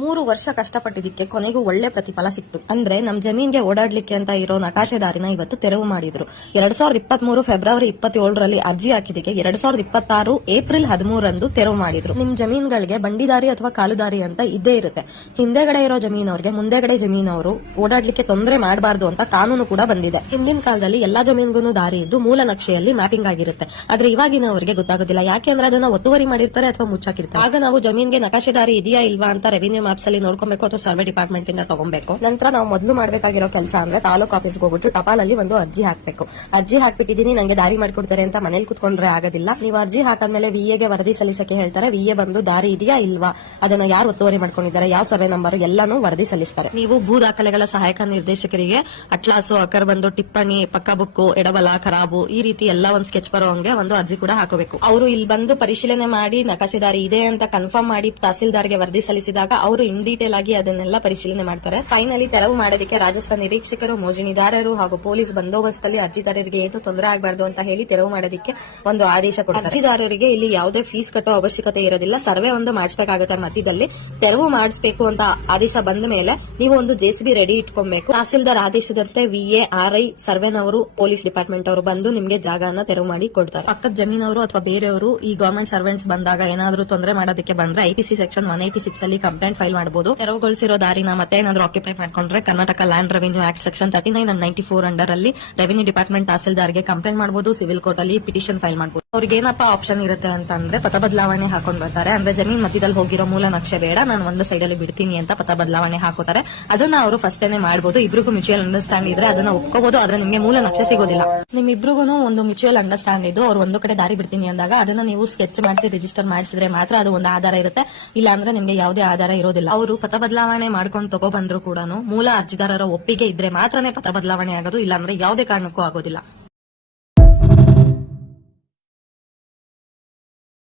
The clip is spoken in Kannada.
3 ವರ್ಷ ಕಷ್ಟಪಟ್ಟಿದ್ದಕ್ಕೆ ಕೊನೆಗೂ ಒಳ್ಳೆ ಪ್ರತಿಫಲ ಸಿಕ್ತು. ಅಂದ್ರೆ ನಮ್ ಜಮೀನ್ಗೆ ಓಡಾಡ್ಲಿಕ್ಕೆ ಅಂತ ಇರೋ ನಕಾಶೆ ದಾರಿನ ಇವತ್ತು ತೆರವು ಮಾಡಿದ್ರು. 2023 ಫೆಬ್ರವರಿ 27ರಲ್ಲಿ ಅರ್ಜಿ ಹಾಕಿದಕ್ಕೆ 2026 ಏಪ್ರಿಲ್ 13ರಂದು ತೆರವು ಮಾಡಿದ್ರು. ನಿಮ್ ಜಮೀನ್ಗಳಿಗೆ ಬಂಡಿದಾರಿ ಅಥವಾ ಕಾಲುದಾರಿ ಅಂತ ಇದ್ದೇ ಇರುತ್ತೆ. ಹಿಂದೆಗಡೆ ಇರೋ ಜಮೀನವ್ರಿಗೆ ಮುಂದೆಗಡೆ ಜಮೀನವರು ಓಡಾಡ್ಲಿಕ್ಕೆ ತೊಂದರೆ ಮಾಡಬಾರ್ದು ಅಂತ ಕಾನೂನು ಕೂಡ ಬಂದಿದೆ. ಹಿಂದಿನ ಕಾಲದಲ್ಲಿ ಎಲ್ಲಾ ಜಮೀನ್ಗೂ ದಾರಿ ಇದ್ದು ಮೂಲ ನಕ್ಷೆಯಲ್ಲಿ ಮ್ಯಾಪಿಂಗ್ ಆಗಿರುತ್ತೆ. ಆದ್ರೆ ಇವಾಗಿನವರಿಗೆ ಗೊತ್ತಾಗೋದಿಲ್ಲ. ಯಾಕೆ ಅಂದ್ರೆ ಅದನ್ನ ಒತ್ತುವರಿ ಮಾಡಿರ್ತಾರೆ ಅಥವಾ ಮುಚ್ಚಾಕಿರ್ತಾರೆ. ಆಗ ನಾವು ಜಮೀನ್ಗೆ ನಕಾಶೆ ದಾರಿ ಇದೆಯಾ ಇಲ್ವಾ ಅಂತ ರೆವಿನ್ಯೂ ಮ್ಯಾಪ್ಸ್ ಅಲ್ಲಿ ನೋಡ್ಕೊಬೇಕು ಅಥವಾ ಸರ್ವೆ ಡಿಪಾರ್ಟ್ಮೆಂಟ್ ಇಂದ ತಗೊಬೇಕು. ನಂತರ ನಾವು ಮೊದಲು ಮಾಡ್ಬೇಕಾಗಿರೋ ಕೆಲಸ ಅಂದ್ರೆ ತಾಲೂಕ್ ಆಫೀಸ್ಗೆ ಹೋಗ್ಬಿಟ್ಟು ಟಪಾಲಲ್ಲಿ ಒಂದು ಅರ್ಜಿ ಹಾಕ್ಬೇಕು. ಅರ್ಜಿ ಹಾಕ್ಬಿಟ್ಟಿದೀನಿ, ನಂಗೆ ದಾರಿ ಮಾಡ್ಕೊಡ್ತಾರೆ ಅಂತ ಮನೇಲಿ ಕುತ್ಕೊಂಡ್ರೆ ಆಗೋದಿಲ್ಲ. ನೀವು ಅರ್ಜಿ ಹಾಕಾದ್ಮೇಲೆ ವಿಎಗೆ ವರದಿ ಸಲ್ಲಿಸಕ್ಕೆ ಹೇಳ್ತಾರೆ. ವಿಎ ಬಂದು ದಾರಿ ಇದೆಯಾ ಇಲ್ವಾ, ಅದನ್ನ ಯಾರು ಒತ್ತುವರಿ ಮಾಡ್ಕೊಂಡಿದ್ದಾರೆ, ಯಾವ ಸರ್ವೆ ನಂಬರ್ ಎಲ್ಲಾನು ವರದಿ ಸಲ್ಲಿಸ್ತಾರೆ. ನೀವು ಭೂ ದಾಖಲೆಗಳ ಸಹಾಯಕ ನಿರ್ದೇಶಕರಿಗೆ ಅಟ್ಲಾಸು, ಅಕರ್ ಬಂದು ಟಿಪ್ಪಣಿ, ಪಕ್ಕ ಬುಕ್ಕು, ಎಡಬಲ, ಖರಾಬು ಈ ರೀತಿ ಎಲ್ಲ ಒಂದ್ ಸ್ಕೆಚ್ ಬರೋ ಹಂಗೆ ಒಂದು ಅರ್ಜಿ ಕೂಡ ಹಾಕಬೇಕು. ಅವರು ಇಲ್ಲಿ ಬಂದು ಪರಿಶೀಲನೆ ಮಾಡಿ ನಕಾಶೆ ದಾರಿ ಇದೆ ಅಂತ ಕನ್ಫರ್ಮ್ ಮಾಡಿ ತಹಸೀಲ್ದಾರ್ಗೆ ವರದಿ ಸಲ್ಲಿಸಿದಾಗ ಅವರು ಇನ್ ಡೀಟೇಲ್ ಆಗಿ ಅದನ್ನೆಲ್ಲ ಪರಿಶೀಲನೆ ಮಾಡ್ತಾರೆ. ಫೈನಲಿ ತೆರವು ಮಾಡೋದಕ್ಕೆ ರಾಜಸ್ವ ನಿರೀಕ್ಷಕರು, ಮೋಜಣಿದಾರರು ಹಾಗೂ ಪೊಲೀಸ್ ಬಂದೋಬಸ್ತಲ್ಲಿ ಅರ್ಜಿದಾರರಿಗೆ ಏನು ತೊಂದರೆ ಆಗಬಾರ್ದು ಅಂತ ಹೇಳಿ ತೆರವು ಮಾಡೋದಕ್ಕೆ ಒಂದು ಆದೇಶ ಕೊಡ್ತಾರೆ. ಅರ್ಜಿದಾರರಿಗೆ ಇಲ್ಲಿ ಯಾವುದೇ ಫೀಸ್ ಕಟ್ಟೋ ಅವಶ್ಯಕತೆ ಇರೋದಿಲ್ಲ. ಸರ್ವೆ ಒಂದು ಮಾಡಿಸಬೇಕಾಗುತ್ತೆ. ಮಧ್ಯದಲ್ಲಿ ತೆರವು ಮಾಡಿಸಬೇಕು ಅಂತ ಆದೇಶ ಬಂದ ಮೇಲೆ ನೀವು ಒಂದು ಜೆಸಿಬಿ ರೆಡಿ ಇಟ್ಕೊಬೇಕು. ತಹಸೀಲ್ದಾರ್ ಆದೇಶದಂತೆ ವಿಎ, ಆರ್ಐ, ಸರ್ವೆನವರು, ಪೊಲೀಸ್ ಡಿಪಾರ್ಟ್ಮೆಂಟ್ ಅವರು ಬಂದು ನಿಮ್ಗೆ ಜಾಗನ ತೆರವು ಮಾಡಿ ಕೊಡ್ತಾರೆ. ಪಕ್ಕದ ಜಮೀನವರು ಅಥವಾ ಬೇರೆಯವರು ಈ ಗವರ್ಮೆಂಟ್ ಸರ್ವೆಂಟ್ಸ್ ಬಂದಾಗ ಏನಾದರೂ ತೊಂದರೆ ಮಾಡೋದಕ್ಕೆ ಬಂದ್ರೆ ಐಪಿಸಿ ಸೆಕ್ಷನ್ 186 ಅಲ್ಲಿ ಕಂಪ್ಲೇಂಟ್ ಫೈಲ್ ಮಾಡಬಹುದು. ತೆರವುಗೊಳಿಸಿರೋ ದಾರಿನ ಮತ್ತೆ ಏನಾದ್ರು ಆಕ್ಯುಪೈ ಮಾಡ್ಕೊಂಡ್ರೆ Karnataka land revenue act section 39 and 94 under ಅಲ್ಲಿ ರೆವಿನ್ಯೂ ಡಿಪಾರ್ಟ್ಮೆಂಟ್ ತಹಸೀಲ್ದಾರ್ಗೆ ಕಂಪ್ಲೇಂಟ್ ಮಾಡಬಹುದು. ಸಿವಿಲ್ ಕೋರ್ಟ್ ಅಲ್ಲಿ ಪಿಟಿಷನ್ ಫೈಲ್ ಮಾಡಬಹುದು. ಅವ್ರಿಗೆ ಏನಪ್ಪಾ ಆಪ್ಷನ್ ಇರುತ್ತೆ ಅಂತ ಅಂದ್ರೆ ಪಥ ಬದಲಾವಣೆ ಹಾಕೊಂಡ್ ಬರ್ತಾರೆ. ಅಂದ್ರೆ ಜಮೀನ್ ಮಧ್ಯದಲ್ಲಿ ಹೋಗಿರೋ ಮೂಲ ನಕ್ಷೆ ಬೇಡ, ನಾನು ಒಂದು ಸೈಡ್ ಅಲ್ಲಿ ಬಿಡ್ತೀನಿ ಅಂತ ಪಥ ಬದಲಾವಣೆ ಹಾಕೋತಾರೆ. ಅದನ್ನ ಅವರು ಫಸ್ಟ್ ಮಾಡಬಹುದು. ಇಬ್ರಿಗೂ ಮ್ಯೂಚುವಲ್ ಅಂಡರ್ಸ್ಟ್ಯಾಂಡ್ ಇದ್ರೆ ಅದನ್ನ ಒಪ್ಕೋಬಹುದು. ಆದ್ರೆ ನಿಮ್ಗೆ ಮೂಲ ನಕ್ಷೆ ಸಿಗೋದಿಲ್ಲ. ನಿಮ್ಮಿಬ್ರಿಗೂ ಒಂದು ಮ್ಯೂಚುವಲ್ ಅಂಡರ್ಸ್ಟ್ಯಾಂಡ್ ಇದ್ದು ಅವ್ರು ಒಂದು ಕಡೆ ದಾರಿ ಬಿಡ್ತೀನಿ ಅಂದಾಗ ಅದನ್ನ ನೀವು ಸ್ಕೆಚ್ ಮಾಡಿಸಿ ರಿಜಿಸ್ಟರ್ ಮಾಡಿಸಿದ್ರೆ ಮಾತ್ರ ಅದು ಒಂದು ಆಧಾರ ಇರುತ್ತೆ. ಇಲ್ಲ ಅಂದ್ರೆ ನಿಮ್ಗೆ ಯಾವುದೇ ಆಧಾರ ಇರೋದಿಲ್ಲ. ಅವರು ಪಥ ಬದಲಾವಣೆ ಮಾಡ್ಕೊಂಡು ತಗೊಬಂದ್ರು ಕೂಡ ಮೂಲ ಅರ್ಜಿದಾರರ ಒಪ್ಪಿಗೆ ಇದ್ರೆ ಮಾತ್ರನೇ ಪಥ ಬದಲಾವಣೆ ಆಗೋದು. ಇಲ್ಲಾಂದ್ರೆ ಯಾವುದೇ ಕಾರಣಕ್ಕೂ ಆಗೋದಿಲ್ಲ.